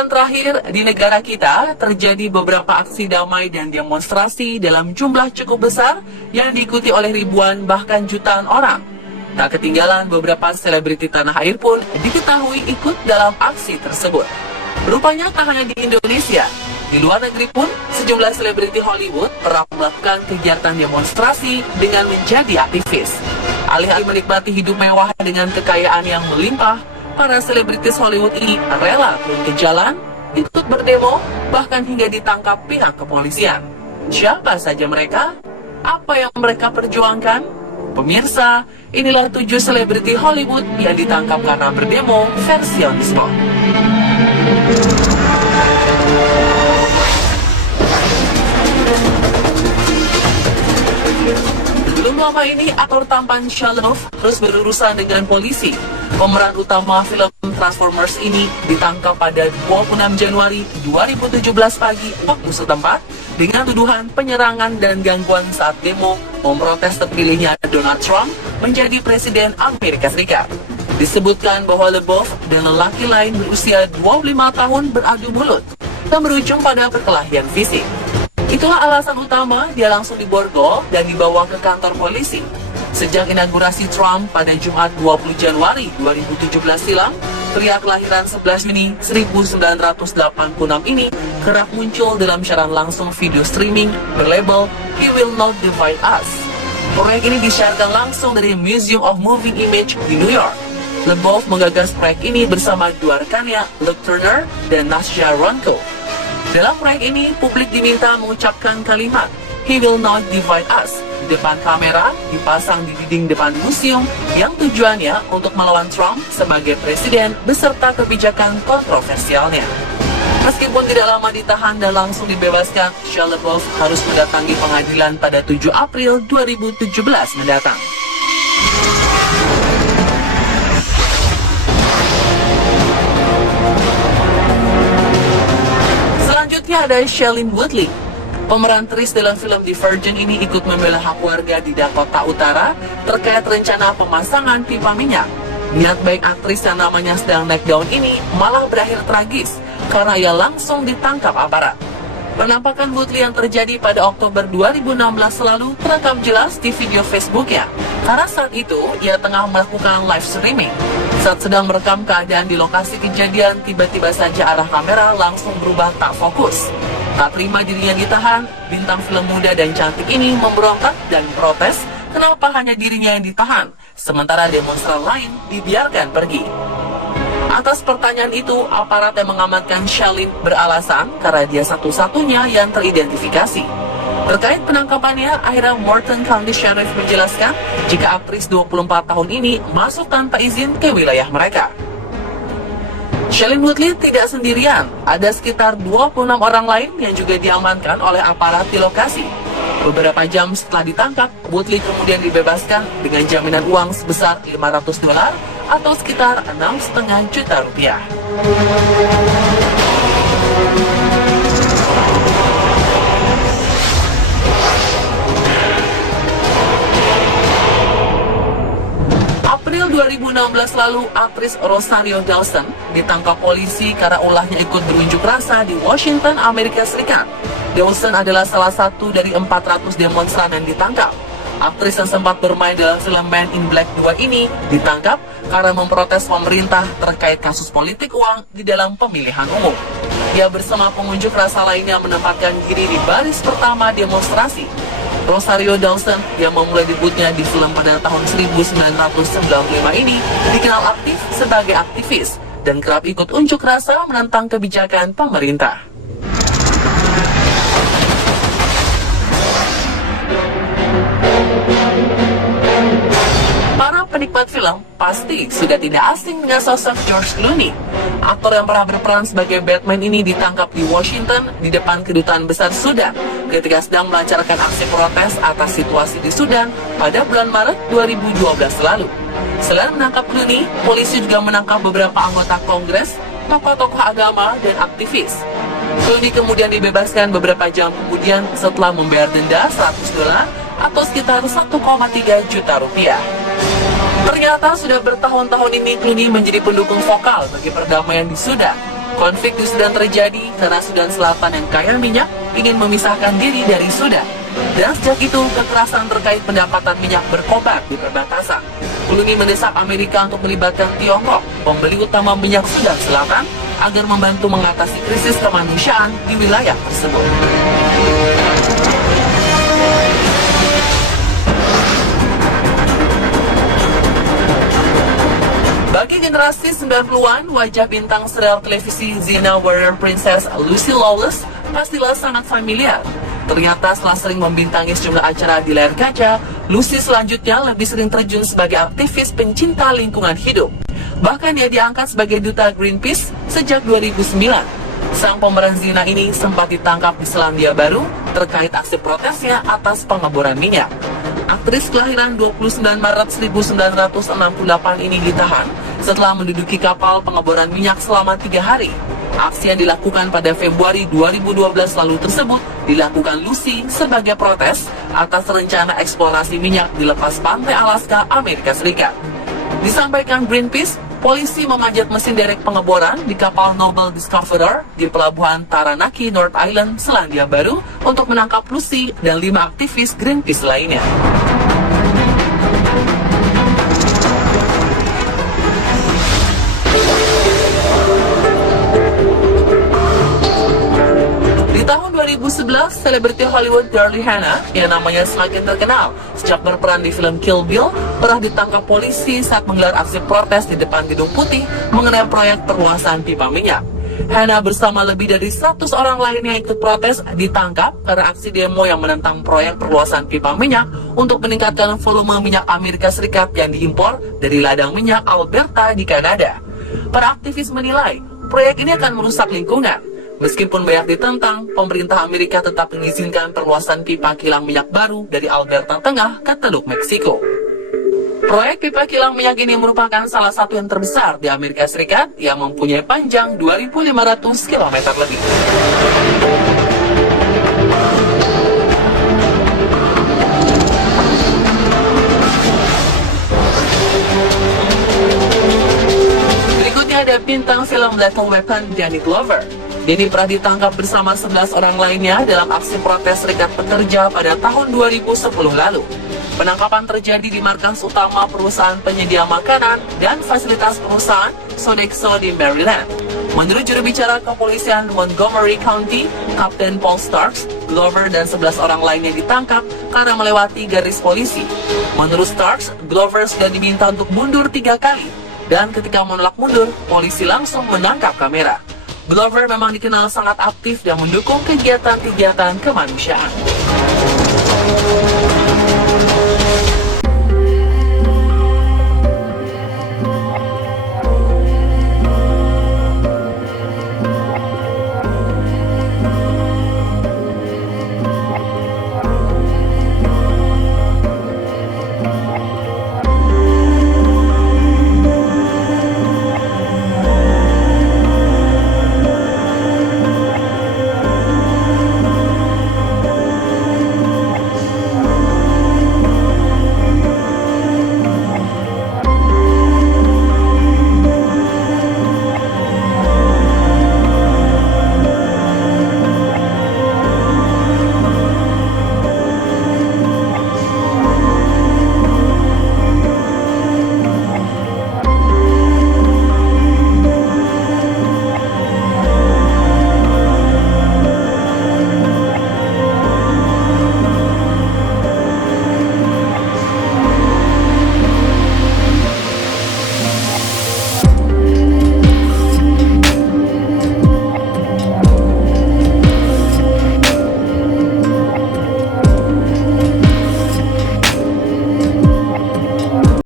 Sepekan terakhir di negara kita terjadi beberapa aksi damai dan demonstrasi dalam jumlah cukup besar yang diikuti oleh ribuan bahkan jutaan orang. Tak ketinggalan beberapa selebriti tanah air pun diketahui ikut dalam aksi tersebut. Rupanya tak hanya di Indonesia, di luar negeri pun sejumlah selebriti Hollywood pernah melakukan kegiatan demonstrasi dengan menjadi aktivis. Alih-alih menikmati hidup mewah dengan kekayaan yang melimpah, para selebritis Hollywood ini rela turun ke jalan, ikut berdemo, bahkan hingga ditangkap pihak kepolisian. Siapa saja mereka? Apa yang mereka perjuangkan? Pemirsa, inilah 7 selebriti Hollywood yang ditangkap karena berdemo versi on the spot. Belum lama ini, aktor tampan Shia LaBeouf terus berurusan dengan polisi. Pemeran utama film Transformers ini ditangkap pada 26 Januari 2017 pagi waktu setempat dengan tuduhan penyerangan dan gangguan saat demo memprotes terpilihnya Donald Trump menjadi Presiden Amerika Serikat. Disebutkan bahwa LaBeouf dan lelaki lain berusia 25 tahun beradu mulut dan berujung pada perkelahian fisik. Itulah alasan utama dia langsung diborgol dan dibawa ke kantor polisi. Sejak inaugurasi Trump pada Jumat 20 Januari 2017 silam, pria kelahiran 11 Juni 1986 ini kerap muncul dalam siaran langsung video streaming berlabel He Will Not Divide Us. Proyek ini disiarkan langsung dari Museum of Moving Image di New York. LaBeouf menggagas proyek ini bersama dua rekannya, Luke Turner dan Nasha Ronco. Dalam proyek ini, publik diminta mengucapkan kalimat He Will Not Divide Us di depan kamera, dipasang di dinding depan museum yang tujuannya untuk melawan Trump sebagai presiden beserta kebijakan kontroversialnya. Meskipun tidak lama ditahan dan langsung dibebaskan, Shia LaBeouf harus mendatangi pengadilan pada 7 April 2017 mendatang. Selanjutnya ada Shailene Woodley. Pemeran Tris dalam film The Virgin ini ikut membela hak warga di Dakota Utara terkait rencana pemasangan pipa minyak. Niat baik aktris yang namanya sedang naik daun ini malah berakhir tragis karena ia langsung ditangkap aparat. Penampakan Woodley yang terjadi pada Oktober 2016 lalu terekam jelas di video Facebooknya karena saat itu ia tengah melakukan live streaming. Saat sedang merekam keadaan di lokasi kejadian, tiba-tiba saja arah kamera langsung berubah tak fokus. Tak terima dirinya ditahan, bintang film muda dan cantik ini memberontak dan protes kenapa hanya dirinya yang ditahan, sementara demonstran lain dibiarkan pergi. Atas pertanyaan itu, aparat yang mengamankan Shailene beralasan karena dia satu-satunya yang teridentifikasi. Terkait penangkapannya, akhirnya Morton County Sheriff menjelaskan jika aktris 24 tahun ini masuk tanpa izin ke wilayah mereka. Shailene Woodley tidak sendirian, ada sekitar 26 orang lain yang juga diamankan oleh aparat di lokasi. Beberapa jam setelah ditangkap, Woodley kemudian dibebaskan dengan jaminan uang sebesar $500 atau sekitar 6,5 juta rupiah. April 2016 lalu, aktris Rosario Dawson ditangkap polisi karena ulahnya ikut berunjuk rasa di Washington, Amerika Serikat. Dawson adalah salah satu dari 400 demonstran yang ditangkap. Aktris yang sempat bermain dalam film Man in Black 2 ini ditangkap karena memprotes pemerintah terkait kasus politik uang di dalam pemilihan umum. Ia bersama pengunjuk rasa lainnya menempatkan diri di baris pertama demonstrasi. Rosario Dawson yang memulai debutnya di film pada tahun 1995 ini dikenal aktif sebagai aktivis dan kerap ikut unjuk rasa menentang kebijakan pemerintah. Para penikmat film pasti sudah tidak asing dengan sosok George Clooney. Aktor yang pernah berperan sebagai Batman ini ditangkap di Washington di depan kedutaan besar Sudan ketika sedang melancarkan aksi protes atas situasi di Sudan pada bulan Maret 2012 lalu. Selain menangkap Clooney, polisi juga menangkap beberapa anggota Kongres, tokoh-tokoh agama, dan aktivis. Clooney kemudian dibebaskan beberapa jam kemudian setelah membayar denda $100 atau sekitar 1,3 juta rupiah. Ternyata sudah bertahun-tahun ini Clooney menjadi pendukung vokal bagi perdamaian di Sudan. Konflik di Sudan terjadi karena Sudan Selatan yang kaya minyak ingin memisahkan diri dari Sudan. Dan sejak itu, kekerasan terkait pendapatan minyak berkobar di perbatasan. Uluni mendesak Amerika untuk melibatkan Tiongkok, pembeli utama minyak Sudan Selatan, agar membantu mengatasi krisis kemanusiaan di wilayah tersebut. Bagi generasi 90-an, wajah bintang serial televisi Xena Warrior Princess Lucy Lawless pastilah sangat familiar. Ternyata setelah sering membintangi sejumlah acara di layar kaca, Lucy selanjutnya lebih sering terjun sebagai aktivis pencinta lingkungan hidup. Bahkan dia diangkat sebagai duta Greenpeace sejak 2009. Sang pemeran Xena ini sempat ditangkap di Selandia Baru terkait aksi protesnya atas pengeboran minyak. Aktris kelahiran 29 Maret 1968 ini ditahan setelah menduduki kapal pengeboran minyak selama 3 hari. Aksi yang dilakukan pada Februari 2012 lalu tersebut dilakukan Lucy sebagai protes atas rencana eksplorasi minyak di lepas pantai Alaska, Amerika Serikat. Disampaikan Greenpeace, polisi memanjat mesin derek pengeboran di kapal Noble Discoverer di pelabuhan Taranaki, North Island, Selandia Baru untuk menangkap Lucy dan 5 aktivis Greenpeace lainnya. Di tahun 2011, selebriti Hollywood Daryl Hannah yang namanya semakin terkenal sejak berperan di film Kill Bill pernah ditangkap polisi saat menggelar aksi protes di depan Gedung Putih mengenai proyek perluasan pipa minyak. Hannah bersama lebih dari 100 orang lain yang ikut protes ditangkap karena aksi demo yang menentang proyek perluasan pipa minyak untuk meningkatkan volume minyak Amerika Serikat yang diimpor dari ladang minyak Alberta di Kanada. Para aktivis menilai proyek ini akan merusak lingkungan. Meskipun banyak ditentang, pemerintah Amerika tetap mengizinkan perluasan pipa kilang minyak baru dari Alberta Tengah ke Teluk Meksiko. Proyek pipa kilang minyak ini merupakan salah satu yang terbesar di Amerika Serikat yang mempunyai panjang 2.500 km lebih. Berikutnya ada bintang film Lethal Weapon Danny Glover. Denny pernah ditangkap bersama 11 orang lainnya dalam aksi protes serikat pekerja pada tahun 2010 lalu. Penangkapan terjadi di markas utama perusahaan penyedia makanan dan fasilitas perusahaan Sodexo di Maryland. Menurut juru bicara kepolisian Montgomery County, Kapten Paul Starks, Glover dan 11 orang lainnya ditangkap karena melewati garis polisi. Menurut Starks, Glover sudah diminta untuk mundur 3 kali, dan ketika menolak mundur, polisi langsung menangkap kamera. Glover memang dikenal sangat aktif dan mendukung kegiatan-kegiatan kemanusiaan.